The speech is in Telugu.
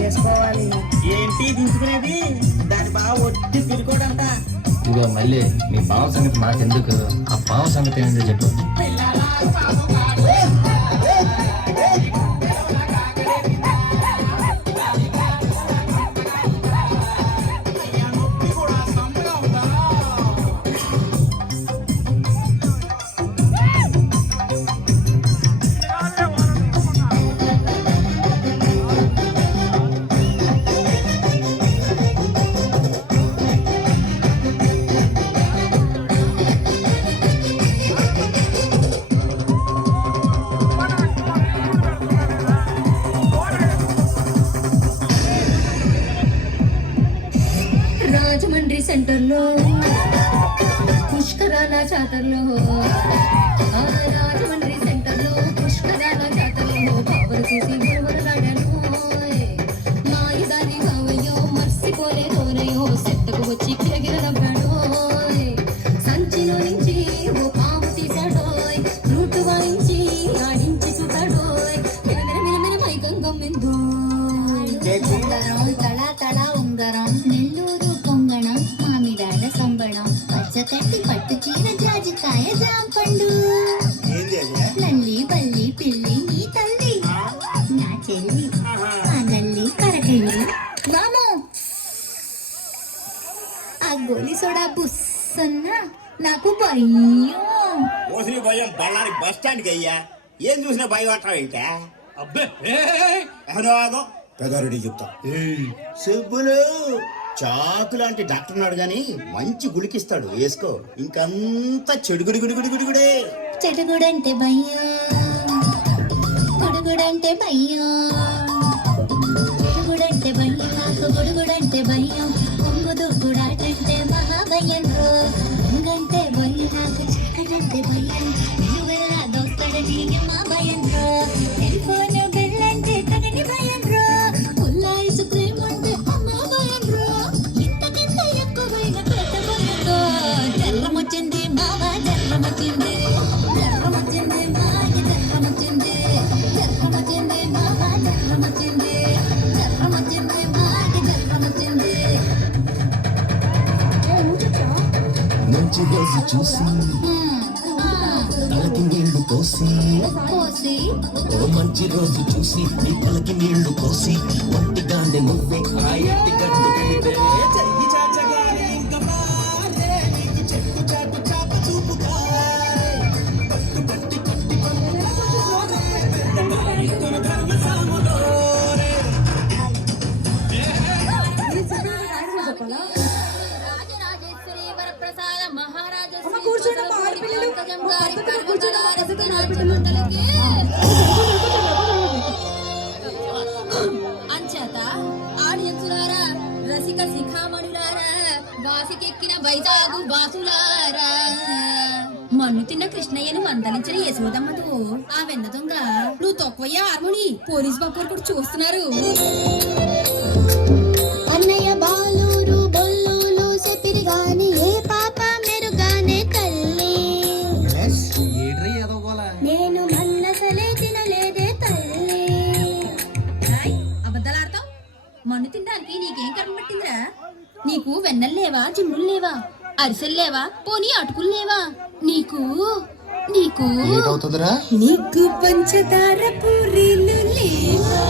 దించేసుకోవాలి. ఏంటి దించుకునేది? దాని బాగా ఒట్టి తిరుగుడంట. ఇదిగో మళ్ళీ మీ బావ సంగతి నాకెందుకు, ఆ బావ సంగతి ఏంటో చెప్పు. రాజమండ్రి సెంటర్లో పుష్కరాల జాతరలో, రాజమండ్రి సెంటర్లో పుష్కరాల జాతరలో బాబులు చూసి గురువరలాడాను. మాయదారి కావయ్యో మర్చిపోలేదోనయ్యో, సెత్తకు వచ్చి కిరగిర నవ్వాడు. సంచిలో నుంచి ఓ పాము తీశాడో, రూటు వాయించి ఆడించి చూతాడో, మిరమిర మైకం గమ్మిందో. తళ తళ ఉంగరం, నెల్లూరు కొంగణం, మామిడాడ సంబడం, పచ్చకట్టి పట్టు చీర, జాజికాయ జాంపండు, నల్లి బల్లి పిల్లి నీ తల్లి, నా చెల్లి ఆ నల్లి కరకెళ్ళి మామో. ఆ గోలి సోడా బుస్సన్న నాకు భయం. భయం బళ్ళారి బస్ స్టాండ్కి అయ్యా. ఏం చూసినా భయం అంటావేంటే? అబ్బే పెదారెడ్డి చెప్తా. సుబ్బులు చాకు లాంటి డాక్టర్ ఉన్నాడు గాని మంచి గుడికిస్తాడు, వేసుకో. ఇంకంతా చెడుగుడి గుడి గుడి గుడి గుడే. చెడుగుడంటే భయం, గుడుగుడంటే భయం, చెడుగుడంటే భయం, నాకు గుడుగుడంటే భయం, కొంగు దూకుడాటంటే మహాభయం రో. ఇంకంటే భయం, నాకు చీకటంటే భయం, నిలువెల్ల దోస్తడని మా భయం రో. టెలిఫోన్ బిల్ అంటే తనని భయం రో. పుల్ల ఐస్ క్రీమ్ అంటే అమ్మ భయం రో. ఇంతకింత ఎక్కువైన పెద్ద భయం రో. జల్లమొచ్చింది మామ, జల్లమొచ్చింది, జల్లమొచ్చింది మాయ, జల్లమొచ్చింది, జల్లమొచ్చింది మామ, జల్లమొచ్చింది, జల్లమొచ్చింది మాయ, జల్లమొచ్చింది. మంచి రోజు చూసి తలకి నీళ్లు పోసి, ఓ మంచి రోజు చూసి నీ తలకి నీళ్లు పోసి, ఒట్టిగానే నువ్వే ఆ ఎట్టి గట్టు వెళితే చెయ్యి చాచగానే ఇంక మారే, నీకు చెట్టు చాటు చాప చూపుగా పట్టు పట్టి కొట్టి పట్టుకోరే, ఇద్దరు ధర్మ సాములోరే. రాజరాజేశ్వరి వరప్రసాద మహారాజ అంచేత ఆడియన్సులారా, రసిక శిఖామణులారా, వాసికెక్కిన వైజాగు బాసులారా, మన్ను తిన్న కృష్ణయ్యను మందలించిన యశోదమ్మతో ఆ వెన్న దొంగ నువ్వు తొక్కవయ్యా హార్మోని పోలీస్ బాబు కూడా చూస్తున్నారు. అన్నయ్య బాలూరు బొల్లూలు చెప్పిరి గాని ఏ పాప మెరుగానే తల్లి, నేను మన్నసలే తినలేదే తల్లి. అబద్ధాలాడతావు? మన్ను తినడానికి నీకేం కర్మ పట్టిందిరా? నీకు వెన్నెలు లేవా, జిమ్ములు లేవా, అరిసెలు లేవా, పోనీ అటుకులు లేవా? నీకు నీకు ఏటవుతుందిరా? నీకు పంచదార పూరీలు లేవా?